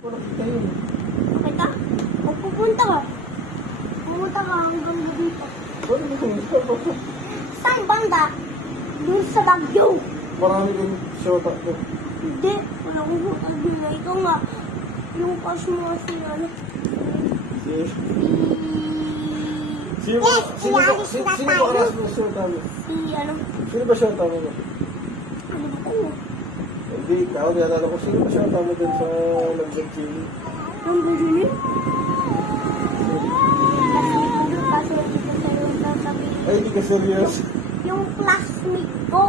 Wala tayo. Okay ka? Pag pupunta ka hanggang dito. Wala mo kung Saan banda? Doon sa Baguio. marami kang shota doon. Hindi. Wala kong sabi na ito nga. Yung crush mo kasi ano. Si... Si... Sino ba? Sino ba? Sino ba karas mo shota mo? Si ano. Sino ba shota mo? Ano ba ko? Hindi, ikaw. Nalala ko. Sino ba shota mo doon sa Nagzag-Chili? Yung bujuni? Kasi hindi ko sa'yo sasabihin. Ay, hindi ka serious. Yung classmate ko.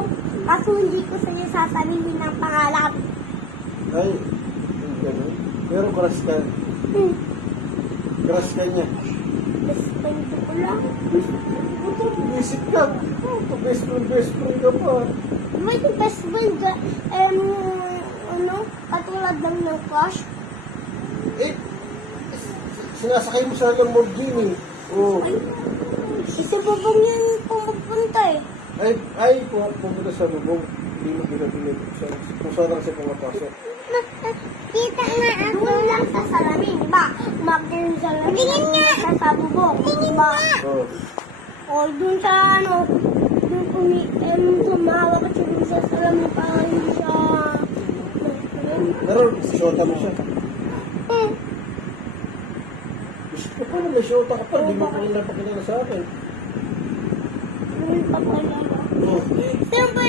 Kaso hindi ko sa'yo sasabihin ng pangalan. Ay, hindi ganun. Pero crush ka. Crush ka niya. Best friend ko lang. Visit ka. Best friend ka pa. May best friend ka, ano, katulad ng crush. Eh, sinasakay mo sa Lamborghini. Oo. Isa pa bang yan pumupunta eh? Ay, pumunta sa lubong. Hindi mo pinabilig. Kung saan lang siya pumapasok. Kita nga ako. Doon lang sa salamin, ba? Magdalong salamin. Tingin nga! Sa bubong. Tingin nga! Oo. O doon sa ano, doon sumawak at doon sa salamin para hindi siya... Pero, shota mo siya. Gusto ko pa na may shota ka pa. Hindi mo pa rin napakilala sa akin. Doon pa pala. Oo. Siyempre,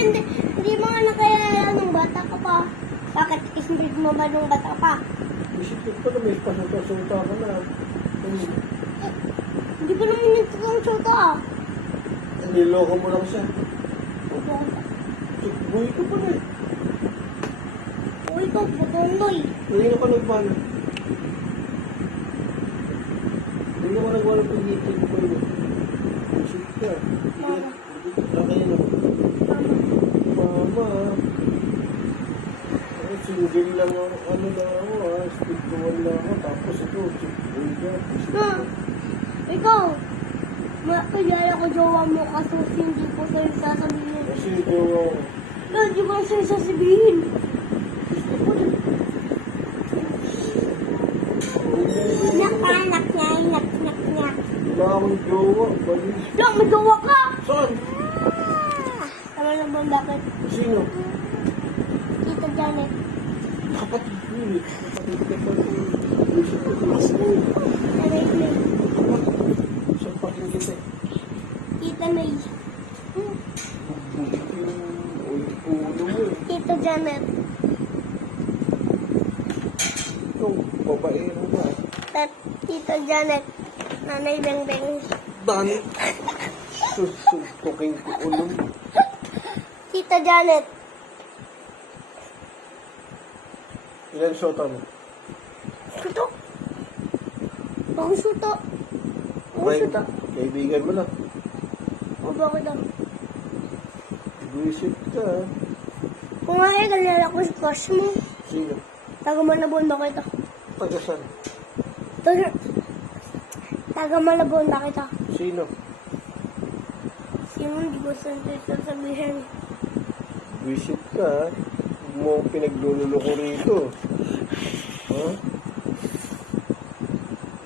hindi mo nga nakayala nung bata ka pa. Bakit isipin mo ba nung bata ka pa? Isip ko pa na may pasuta ka na. Hindi pa naman yung totoong shota ah. Niloko mo lang siya. Buhay ko pa na eh. Uy, ikaw, putondoy. Hindi na ka nagmano. Hindi na ka nagmano pag-iitin ko yun. Isip ka. Kakain na. Mama. Ay, single lang ako. Ano lang ako ah. Speed ko lang ako. Tapos ito, buhay ka. Ikaw, kaya ko jowa mo kaso hindi ko sa'yo sasabihin. Kasi ito, Hindi ko sa'yo sasabihin. Nak, nak. wala akong jowa. Balis. Nak, may jowa ka! Saan? Tama na ba bakit? Sino? Tita Janet. Kapatid ko eh. Kapatid ko pa rin. Isip ko class mo eh. Nanay May. Saan pa rin kita? Tita May. Bubuti ko yung ulo mo eh. Tita Janet. Ikaw, babaero ba? Tita Janet. Nanay Bengbeng. Dani. Susutukin ko ulo mo. Tita Janet. Ilan shota mo? Suto. Bakong suto. Kumain ka. Kaibigan mo na. O bakit daw? Buisit ka. Kung nga eh, kalala ko si crush mo. Sino? Taga Malabon ba kita? Taga saan? Taga Malabon ba kita? Sino? Sino hindi ko sasabihin? Buisit ka. Huwag mo akong pinaglululo ko rito. Ha?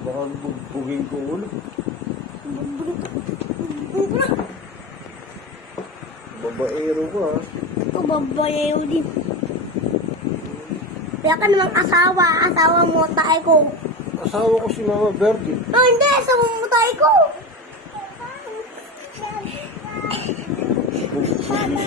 Baka bugbugin ko ulo. Babaero ka ha. Ito babayaw din. Kaya ka namang asawa. Asawa mo tayo ko. Asawa ko si Mama Verde. Oh, hindi. Asawa mo tayo ko. Mama,